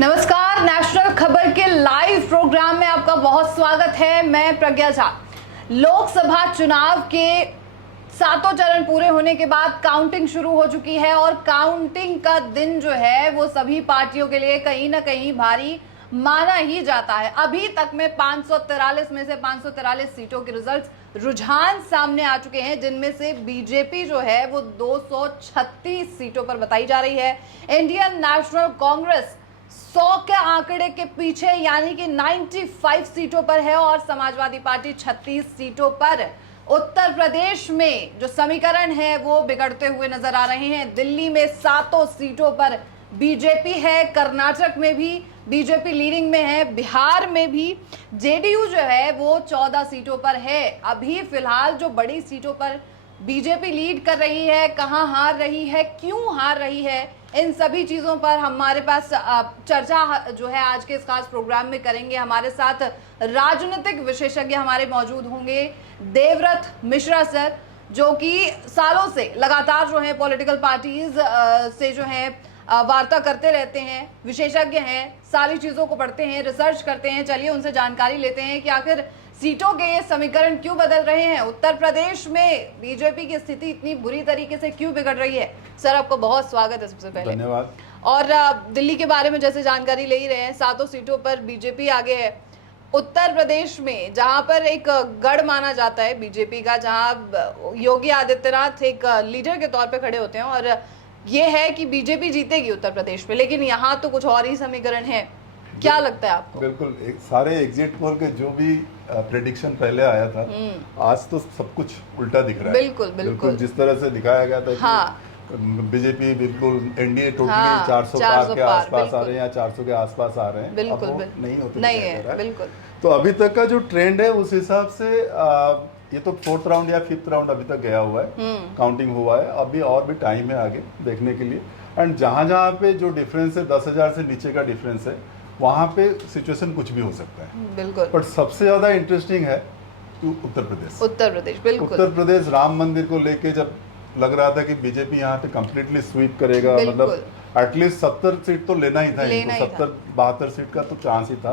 नमस्कार, नेशनल खबर के लाइव प्रोग्राम में आपका बहुत स्वागत है। मैं प्रज्ञा झा। लोकसभा चुनाव के 7 चरण पूरे होने के बाद काउंटिंग शुरू हो चुकी है और काउंटिंग का दिन जो है वो सभी पार्टियों के लिए कहीं ना कहीं भारी माना ही जाता है। अभी तक में 543 में से 543 सीटों के रिजल्ट रुझान सामने आ चुके हैं, जिनमें से बीजेपी जो है वो 236 सीटों पर बताई जा रही है। इंडियन नेशनल कांग्रेस 100 के आंकड़े के पीछे यानी कि 95 सीटों पर है और समाजवादी पार्टी 36 सीटों पर। उत्तर प्रदेश में जो समीकरण है वो बिगड़ते हुए नजर आ रहे हैं। दिल्ली में 7 सीटों पर बीजेपी है, कर्नाटक में भी बीजेपी लीडिंग में है, बिहार में भी जेडीयू जो है वो 14 सीटों पर है। अभी फिलहाल जो बड़ी सीटों पर बीजेपी लीड कर रही है, कहां हार रही है, क्यों हार रही है, इन सभी चीजों पर हमारे पास चर्चा जो है आज के इस खास प्रोग्राम में करेंगे। हमारे साथ राजनीतिक विशेषज्ञ हमारे मौजूद होंगे। देवव्रत मिश्रा सर, जो कि सालों से लगातार जो है पॉलिटिकल पार्टीज से जो है वार्ता करते रहते हैं, विशेषज्ञ हैं, सारी चीजों को पढ़ते हैं, रिसर्च करते हैं। चलिए उनसे जानकारी लेते हैं कि आखिर सीटों के ये समीकरण क्यों बदल रहे हैं, उत्तर प्रदेश में बीजेपी की स्थिति इतनी बुरी तरीके से क्यों बिगड़ रही है। सर, आपको बहुत स्वागत है सबसे पहले। धन्यवाद। और दिल्ली के बारे में जैसे जानकारी ले ही रहे हैं, 7 सीटों पर बीजेपी आगे है। उत्तर प्रदेश में जहां पर एक गढ़ माना जाता है बीजेपी का, जहां योगी आदित्यनाथ एक लीडर के तौर पे खड़े होते हैं और ये है कि बीजेपी जीतेगी उत्तर प्रदेश में, लेकिन यहाँ तो कुछ और ही समीकरण है। क्या लगता है आपको? बिल्कुल, सारे एग्जिट पोल के जो भी प्रेडिक्शन पहले आया था, आज तो सब कुछ उल्टा दिख रहा है। बिल्कुल जिस तरह से दिखाया गया था। हाँ। बीजेपी बिल्कुल एनडीए टोटली 400 पार के आसपास आ रहे हैं या 400 के आसपास आ रहे हैं। बिल्कुल नहीं होते, नहीं है। बिल्कुल। तो अभी तक का जो ट्रेंड है उस हिसाब से ये तो 4th राउंड या 5th राउंड अभी तक गया हुआ है, काउंटिंग हुआ है। अभी और भी टाइम है आगे देखने के लिए। एंड जहां पे जो डिफरेंस है 10,000 से नीचे का डिफरेंस है, वहां पे सिचुएशन कुछ भी हो सकता है। बिल्कुल। बट सबसे ज्यादा इंटरेस्टिंग है उत्तर प्रदेश। बिल्कुल। उत्तर प्रदेश राम मंदिर को लेके जब लग रहा था कि बीजेपी यहाँ पे कंप्लीटली स्वीप करेगा, मतलब एटलीस्ट 70 सीट तो लेना ही था इनको, 70-72 सीट का तो चांस ही था।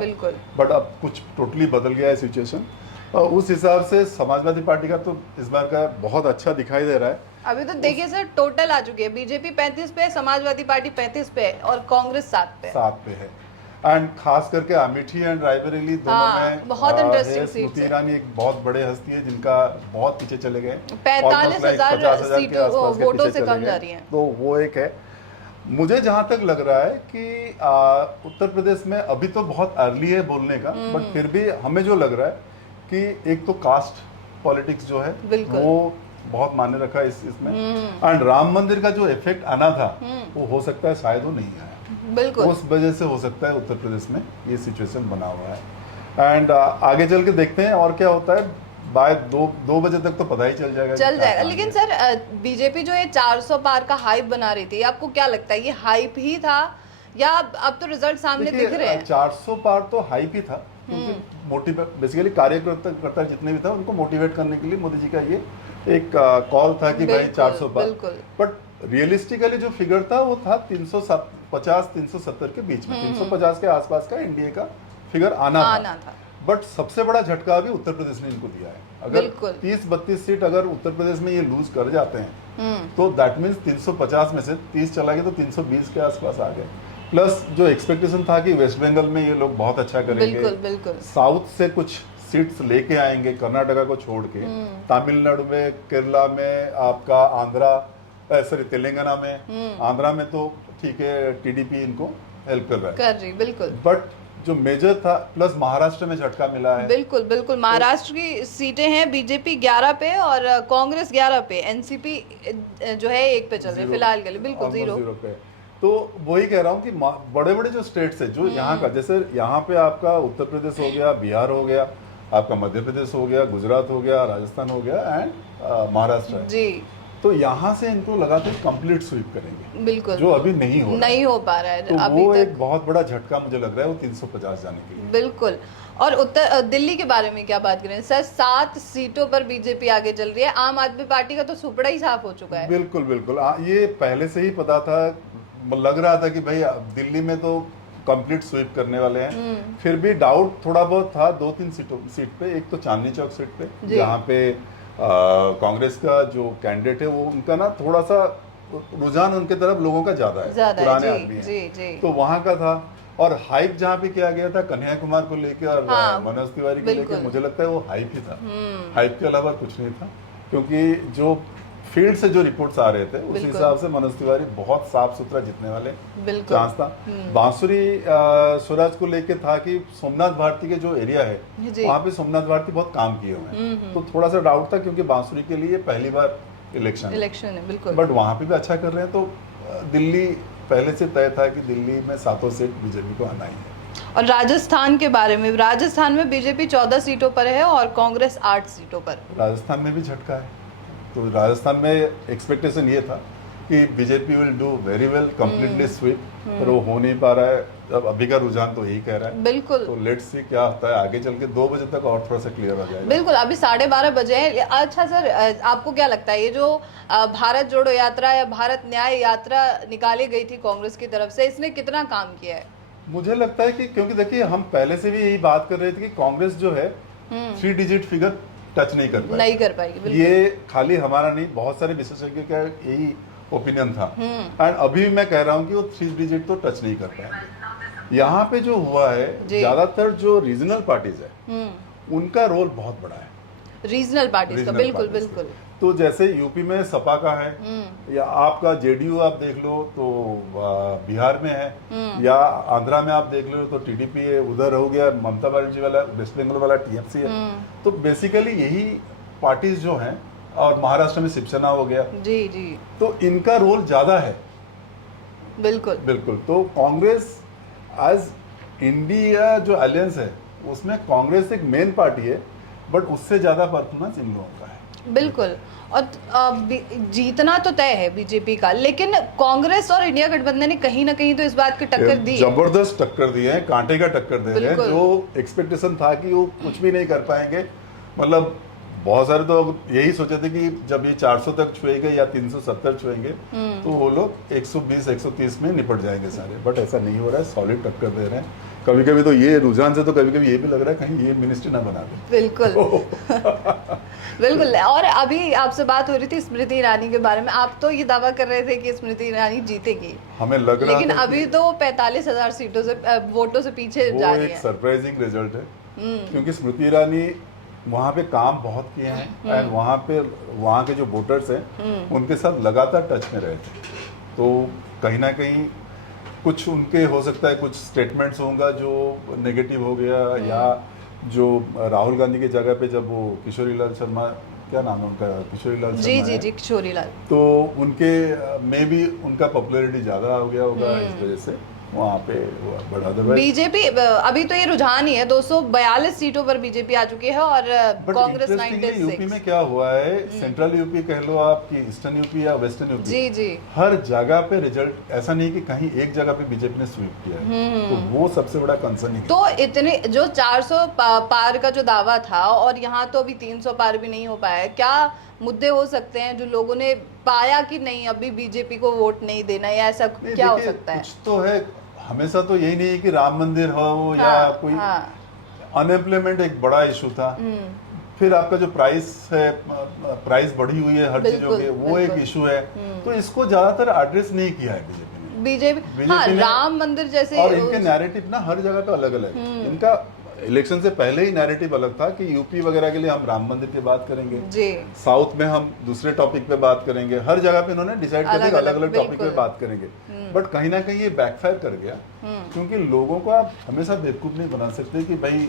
बट अब कुछ टोटली बदल गया है सिचुएशन। उस हिसाब से समाजवादी पार्टी का तो इस बार का बहुत अच्छा दिखाई दे रहा है। अभी तो देखिए सर, टोटल आ चुकी है बीजेपी 35 पे, समाजवादी पार्टी 35 पे और कांग्रेस 7 पे है। एंड खास करके अमेठी एंड रायबरेली दोनों में बहुत इंटरेस्टिंग सीट स्मृति ईरानी एक बहुत बड़े हस्ती है जिनका बहुत पीछे चले गए, 45,000 वोटों से कम जा रही है। तो वो एक है। मुझे जहां तक लग रहा है कि उत्तर प्रदेश में अभी तो बहुत अर्ली है बोलने का, बट फिर भी हमें जो लग रहा है कि एक तो कास्ट पॉलिटिक्स जो है वो बहुत मायने रखा है इसमें। एंड राम मंदिर का जो इफेक्ट आना था वो हो सकता है शायद वो नहीं आया। बिल्कुल। उस वजह से हो सकता है उत्तर प्रदेश में ये सिचुएशन बना हुआ है। एंड आगे चल के देखते हैं और क्या होता है। बाय 2 बजे तक तो पता ही चल जाएगा। लेकिन सर, बीजेपी जो ये 400 पार का हाइप बना रही थी, आपको क्या लगता है ये हाइप ही था या अब तो रिजल्ट सामने दिख रहे हैं? 400 पार तो हाइप ही था, क्योंकि बेसिकली कार्यकर्ता जितने भी था उनको मोटिवेट करने के लिए मोदी जी का ये एक कॉल था कि भाई 400 पार। बट रियलिस्टिकली जो फिगर था वो था 350-370 के बीच में, 350 के आसपास का एनडीए का फिगर आना था। बट सबसे बड़ा झटका अभी उत्तर प्रदेश ने इनको दिया है। अगर 30-32 सीट अगर उत्तर प्रदेश में ये लूज कर जाते हैं तो दैट मीन्स 350 में से 30 चला गया तो 320 के आसपास आ गए। प्लस जो एक्सपेक्टेशन था कि वेस्ट बंगाल में ये लोग बहुत अच्छा करेंगे, साउथ से कुछ सीट्स लेके आएंगे कर्नाटका को छोड़ के, तमिलनाडु में, केरला में, आपका तेलंगाना में, आंध्रा में तो ठीक है टीडीपी इनको हेल्प कर रहा है। बिल्कुल। बट जो मेजर था, प्लस महाराष्ट्र में झटका मिला है। बिल्कुल। महाराष्ट्र की सीटें हैं बीजेपी 11 पे और कांग्रेस 11 पे, एनसीपी जो है 1 पे चल रही है फिलहाल के लिए। बिल्कुल 0 पे। तो वही कह रहा हूँ कि बड़े बड़े जो स्टेट्स है जो यहाँ का, जैसे यहाँ पे आपका उत्तर प्रदेश हो गया, बिहार हो गया, आपका मध्य प्रदेश हो गया, गुजरात हो गया, राजस्थान हो गया एंड महाराष्ट्र जी। तो यहाँ से इनको लगाते कंप्लीट स्वीप करेंगे। बिल्कुल। जो अभी नहीं हो पा रहा है तो अभी वो एक बहुत बड़ा झटका मुझे लग रहा है वो 350 जाने के लिए। बिल्कुल। और दिल्ली के बारे में क्या बात करें सर, 7 सीटों पर बीजेपी आगे चल रही है। आम आदमी पार्टी का तो सुपड़ा ही साफ हो चुका है। बिल्कुल। ये पहले से ही पता था लग रहा था कि भाई दिल्ली में तो कंप्लीट स्वीप करने वाले हैं, फिर भी डाउट थोड़ा बहुत था 2-3 सीट पे। एक तो चांदनी चौक सीट पे जहाँ पे कांग्रेस का जो कैंडिडेट है वो उनका ना थोड़ा सा रुझान उनके तरफ लोगों का ज्यादा है, पुराने आदमी हैं, तो वहाँ का था। और हाइप जहाँ पे किया गया था कन्हैया कुमार को लेके और मनोज तिवारी को लेके, मुझे लगता है वो हाइप ही था, हाइप के अलावा कुछ नहीं था। क्योंकि जो फील्ड से जो रिपोर्ट्स आ रहे थे उस हिसाब से मनोज तिवारी बहुत साफ सुथरा जीतने वाले चांस था। बांसुरी स्वराज को लेके था कि सोमनाथ भारती के जो एरिया है वहाँ पे सोमनाथ भारती बहुत काम किए हुए हैं, तो थोड़ा सा डाउट था क्योंकि बांसुरी के लिए पहली बार इलेक्शन है, बिल्कुल। बट वहाँ पे भी अच्छा कर रहे हैं। तो दिल्ली पहले से तय था कि दिल्ली में 7 सीट बीजेपी को आना ही है। और राजस्थान के बारे में, राजस्थान में बीजेपी 14 सीटों पर है और कांग्रेस 8 सीटों पर। राजस्थान में भी झटका है, तो राजस्थान में एक्सपेक्टेशन ये था कि BJP will do very well, completely sweep, पर वो हो नहीं पा रहा है। अब अभी का रुझान तो यही कह रहा है, बिल्कुल। तो लेट्स सी क्या होता है आगे चल के। 2 बजे तक और थोड़ा सा क्लियर हो जाएगा। बिल्कुल, अभी 12:30 बजे हैं। अच्छा सर, आपको क्या लगता है ये जो भारत जोड़ो यात्रा या भारत न्याय यात्रा निकाली गई थी कांग्रेस की तरफ से, इसने कितना काम किया है? मुझे लगता है कि क्योंकि देखिए हम पहले से भी यही बात कर रहे थे कि कांग्रेस जो है 3 डिजिट फिगर टच नहीं कर पाएगी। ये खाली हमारा नहीं, बहुत सारे विशेषज्ञों का यही ओपिनियन था। एंड अभी मैं कह रहा हूँ कि वो 3 डिजिट तो टच नहीं कर पाए। यहाँ पे जो हुआ है, ज्यादातर जो रीजनल पार्टीज है उनका रोल बहुत बड़ा है। रीजनल पार्टीज का, बिल्कुल। तो जैसे यूपी में सपा का है, या आपका जेडीयू आप देख लो तो बिहार में है, या आंध्रा में आप देख लो तो टीडीपी है, उधर हो गया ममता बनर्जी वाला, वेस्ट बंगाल वाला टीएमसी है। तो बेसिकली यही पार्टीज जो हैं, और महाराष्ट्र में शिवसेना हो गया, जी, तो इनका रोल ज्यादा है। बिल्कुल। तो कांग्रेस आज इंडिया जो अलायंस है उसमें कांग्रेस एक मेन पार्टी है, बट उससे ज्यादा परफॉर्मेंस इन लोगों का है। बिल्कुल। और जीतना तो तय है बीजेपी का, लेकिन कांग्रेस और इंडिया गठबंधन ने कहीं ना कहीं तो इस बात की टक्कर दी, जबरदस्त टक्कर दी है, कांटे का टक्कर दे रहे हैं। जो एक्सपेक्टेशन था कि वो कुछ भी नहीं कर पाएंगे, मतलब बहुत सारे तो यही सोचे थे कि जब ये 400 तक छुएंगे या 370 छुएंगे तो वो लोग 120-130 में निपट जाएंगे सारे, बट ऐसा नहीं हो रहा है, सॉलिड टक्कर दे रहे हैं। कभी कभी तो ये रुझान से तो कभी कभी ये भी लग रहा है कहीं ये मिनिस्ट्री ना बना दे। बिल्कुल। बिल्कुल। और अभी आपसे बात हो रही थी स्मृति ईरानी के बारे में, आप तो ये दावा कर रहे थे कि स्मृति ईरानी जीतेगी, हमें लग रहा, लेकिन अभी तो 45,000 सीटों से वोटों से पीछे जा रही है। एक सरप्राइजिंग रिजल्ट है, क्योंकि स्मृति ईरानी वहाँ पे काम बहुत किए हैं एंड वहाँ के जो वोटर्स हैं उनके साथ लगातार टच में रहे थे। तो कहीं ना कहीं कुछ उनके हो सकता है कुछ स्टेटमेंट्स होंगे जो नेगेटिव हो गया, या जो राहुल गांधी की जगह पे जब वो किशोरी लाल शर्मा, क्या नाम है उनका, किशोरी लाल शर्मा, जी किशोरी लाल, तो उनके में भी उनका पॉपुलैरिटी ज़्यादा हो गया होगा, इस वजह से वहाँ पे बढ़ा दे। बीजेपी अभी तो ये रुझान ही है, 242 सीटों पर बीजेपी आ चुकी है और कांग्रेस 96। यूपी में क्या हुआ है, सेंट्रल यूपी कह लो आप कि ईस्टर्न यूपी या वेस्टर्न यूपी, जी, हर जगह पे रिजल्ट ऐसा नहीं कि कहीं एक जगह पे बीजेपी ने स्वीप किया है, तो वो सबसे बड़ा कंसर्न है। तो इतने जो 400 पार का जो दावा था और यहाँ तो अभी 300 पार भी नहीं हो पाया, क्या मुद्दे हो सकते हैं जो लोगों ने पाया कि नहीं अभी बीजेपी को वोट नहीं देना, या ऐसा क्या हो सकता है? कुछ तो है, हमेशा तो यही नहीं है कि राम मंदिर हो या कोई, अनएम्प्लॉयमेंट एक बड़ा इशू था, फिर आपका जो प्राइस है, प्राइस बढ़ी हुई है हर चीजों की, वो एक इशू है। तो इसको ज्यादातर एड्रेस नहीं किया है बीजेपी ने। राम मंदिर जैसे, और इनके नैरेटिव ना हर जगह पे अलग अलग है। इनका इलेक्शन से पहले ही नैरेटिव अलग था कि यूपी वगैरह के लिए हम राम मंदिर पे बात करेंगे, साउथ में हम दूसरे टॉपिक पे बात करेंगे, हर जगह पे इन्होंने डिसाइड कर दिया अलग अलग टॉपिक पे बात करेंगे। बट कहीं ना कहीं ये बैकफायर कर गया, क्योंकि लोगों को आप हमेशा बेवकूफ नहीं बना सकते कि भाई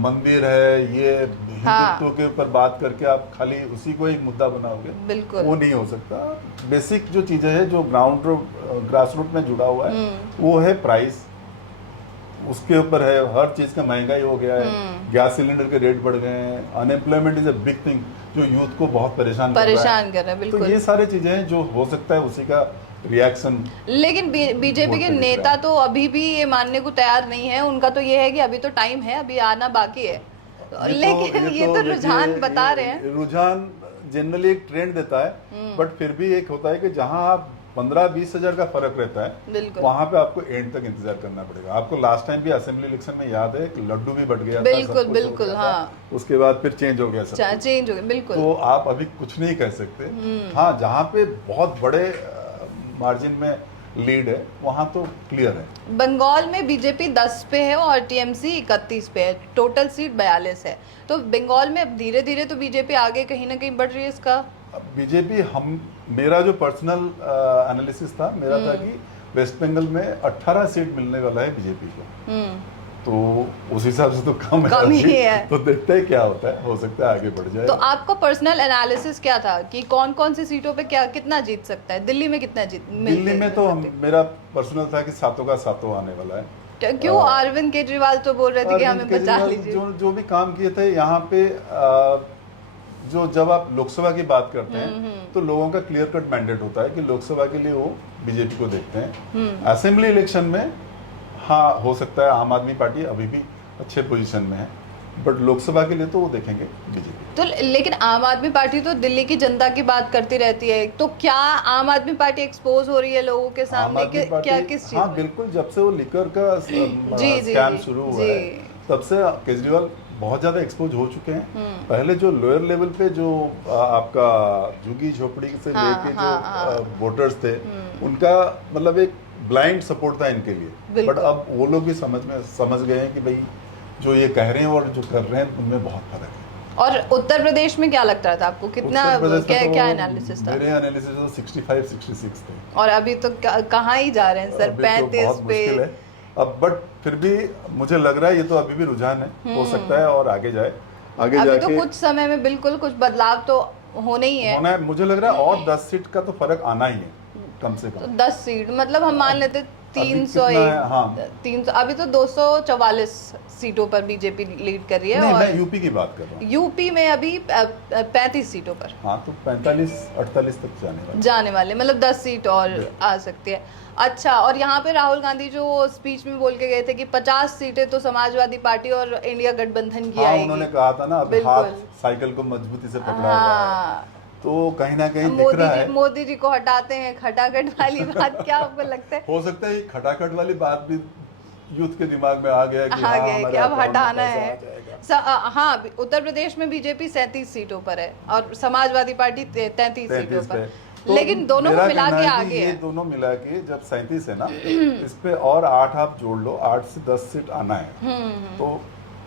मंदिर है, ये हिंदुत्व के ऊपर बात करके आप खाली उसी को एक मुद्दा बनाओगे, वो नहीं हो सकता। बेसिक जो चीजें हैं जो ग्रास रूट में जुड़ा हुआ है वो है प्राइस, उसके ऊपर है, हर चीज का महंगाई हो गया है, गैस सिलेंडर के रेट बढ़ गए हैं, unemployment is a big thing जो यूथ को बहुत परेशान कर रहा है। बिल्कुल। तो ये सारे चीजें हैं जो हो सकता है उसी का रिएक्शन। लेकिन बीजेपी के नेता तो अभी भी ये मानने को तैयार नहीं है, उनका तो ये है कि अभी तो टाइम है, अभी आना बाकी है, लेकिन ये तो रुझान बता रहे हैं। रुझान जनरली एक ट्रेंड देता है, बट फिर भी एक होता है कि जहां आप 15-20 हजार का फर्क रहता है, बिल्कुल वहां पे आपको एंड तक इंतजार करना पड़ेगा। आपको लास्ट टाइम भी असेंबली इलेक्शन में याद है कि लड्डू भी बढ़ गया था, बिल्कुल सब कुछ हो बिल्कुल गया था। हाँ, उसके बाद फिर चेंज हो गया सब कुछ। चेंज हो गया बिल्कुल। तो आप अभी कुछ नहीं कह सकते। हाँ, जहाँ पे बहुत बड़े मार्जिन में लीड है वहां तो क्लियर है। बंगाल में बीजेपी 10 पे है और टीएमसी 31 पे है, टोटल सीट 42 है। तो बंगाल में अब धीरे धीरे तो बीजेपी आगे कहीं ना कहीं बढ़ रही है इसका। बीजेपी मेरा जो पर्सनल एनालिसिस था मेरा था कि वेस्ट बंगाल में 18 सीट मिलने वाला है बीजेपी को। तो उस हिसाब से तो कम ही है, है। तो देखते हैं क्या होता है, हो सकता है आगे बढ़ जाए। तो आपका पर्सनल एनालिसिस क्या था कि कौन कौन सी सीटों पे क्या कितना जीत सकता है? दिल्ली में कितना दिल्ली में तो मेरा पर्सनल था कि 7 का 7 आने वाला है। क्यों? अरविंद केजरीवाल तो बोल रहे थे कि हमें बचा लीजिए। जो भी काम किए थे यहाँ पे, जो जब आप लोकसभा की बात करते हैं तो लोगों का क्लियर कट मैंडेट होता है कि लोकसभा के लिए वो बीजेपी को देखते हैं। असेंबली इलेक्शन में हाँ हो सकता है आम आदमी पार्टी अभी भी अच्छे पोजीशन में है, बट लोकसभा के लिए तो वो देखेंगे बीजेपी। तो लेकिन आम आदमी पार्टी तो दिल्ली की जनता की बात करती रहती है, तो क्या आम आदमी पार्टी एक्सपोज हो रही है लोगों के सामने क्या किस चीज? हाँ बिल्कुल, जब से वो लिकर का स्कैम शुरू हुआ है तब से केजरीवाल बहुत ज्यादा एक्सपोज हो चुके हैं। पहले जो लोअर लेवल पे जो आपका झुग्गी झोपड़ी से लेके जो वोटर्स थे उनका मतलब एक ब्लाइंड सपोर्ट था इनके लिए, बट अब वो लोग भी समझ गए हैं कि भाई जो ये कह रहे हैं और जो कर रहे हैं उनमें बहुत फर्क है। और उत्तर प्रदेश में क्या लगता था आपको, कितना क्या एनालिसिस था? मेरे एनालिसिस तो 65-66 थे और अभी तो कहाँ ही जा रहे हैं सर, 35 पे। अब बट फिर भी मुझे लग रहा है ये तो अभी भी रुझान है, हो सकता है और आगे जाए, आगे अभी जाके तो कुछ समय में बिल्कुल कुछ बदलाव तो होना ही है। मुझे लग रहा है और 10 सीट का तो फर्क आना ही है कम से कम। तो 10 सीट मतलब हम मान लेते 301, हाँ 300, अभी तो 244 सीटों पर बीजेपी लीड कर रही है। नहीं, और मैं यूपी की बात कर रहा हूँ। यूपी में अभी 35 सीटों पर, हाँ तो 45-48 तक जाने वाले मतलब 10 सीट और आ सकती है। अच्छा, और यहाँ पे राहुल गांधी जो स्पीच में बोल के गए थे कि 50 सीटें तो समाजवादी पार्टी और इंडिया गठबंधन की आएगी। उन्होंने कहा था ना अभी हाथ साइकिल को मजबूती से पकड़ा हुआ है, तो कहीं ना कहीं दिख रहा है मोदी जी को हटाते हैं खटाखट वाली बात क्या आपको लगता है? हो सकता है खटाखट वाली बात भी यूथ के दिमाग में आ गया कि अब हटाना है। हाँ, उत्तर प्रदेश में बीजेपी 37 सीटों पर है और समाजवादी पार्टी 33 सीटों पर, तो लेकिन दोनों को मिला के आगे ये है। दोनों मिला के जब 37 है ना, इस पे और 8 आप जोड़ लो, 8 से 10 सीट आना है, तो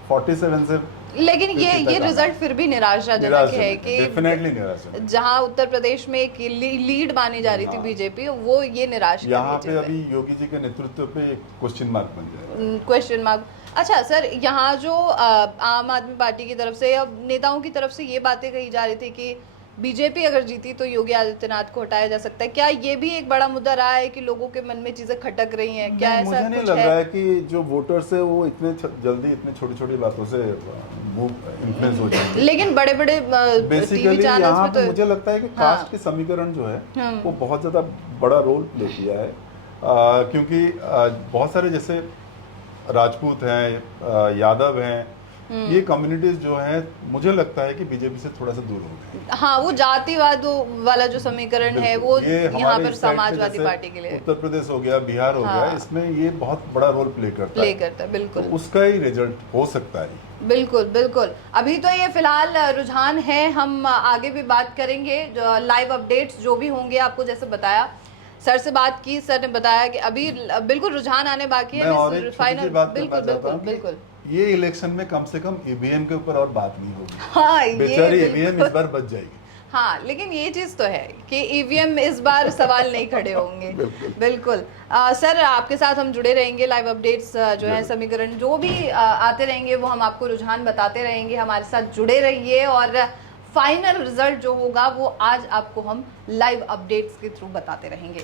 47 से। लेकिन ये रिजल्ट फिर भी निराशाजनक है कि डेफिनेटली निराशाजनक, जहां उत्तर प्रदेश में एक लीड मानी जा रही थी बीजेपी, वो ये निराश यहाँ पे अभी योगी जी के नेतृत्व पे क्वेश्चन मार्क बन जाएगा, क्वेश्चन मार्क। अच्छा सर, यहाँ जो आम आदमी पार्टी की तरफ से, अब नेताओं की तरफ से ये बातें कही जा रही थी कि बीजेपी अगर जीती तो योगी आदित्यनाथ को हटाया जा सकता है, क्या ये भी एक बड़ा मुद्दा रहा है कि लोगों के मन में चीजें खटक रही हैं? क्या ऐसा मुझे नहीं लग रहा है कि जो वोटर्स है वो इतने जल्दी इतने छोटी छोटी बातों से इन्फ्लुएंस हो जाएंगे। लेकिन बड़े बड़े बेसिकली यहाँ पे मुझे लगता है कि कास्ट के समीकरण जो है वो बहुत ज्यादा बड़ा रोल प्ले किया है, क्योंकि बहुत सारे जैसे राजपूत हैं, यादव हैं, ये कम्युनिटीज जो है मुझे लगता है कि बीजेपी से थोड़ा सा दूर हो गए। हाँ, वो जातिवाद वाला जो समीकरण है वो यहाँ पर समाजवादी पार्टी के लिए, उत्तर प्रदेश हो गया, बिहार हो गया, इसमें ये बहुत बड़ा रोल प्ले करता है बिल्कुल, तो उसका ही रिजल्ट हो सकता है। बिल्कुल बिल्कुल। अभी तो ये फिलहाल रुझान है, हम आगे भी बात करेंगे, जो लाइव अपडेट्स जो भी होंगे आपको, जैसे बताया सर से बात की, सर ने बताया कि अभी बिल्कुल रुझान आने बाकी है फाइनल। बिल्कुल ये इलेक्शन में कम से कम ईवीएम के ऊपर और बात नहीं होगी। हाँ, बेचारी ईवीएम इस बार बच जाएगी। हाँ, लेकिन ये चीज तो है कि ईवीएम इस बार सवाल नहीं खड़े होंगे। बिल्कुल सर, आपके साथ हम जुड़े रहेंगे, लाइव अपडेट्स जो है समीकरण जो भी आते रहेंगे वो हम आपको रुझान बताते रहेंगे, हमारे साथ जुड़े रहिए और फाइनल रिजल्ट जो होगा वो आज आपको हम लाइव अपडेट्स के थ्रू बताते रहेंगे।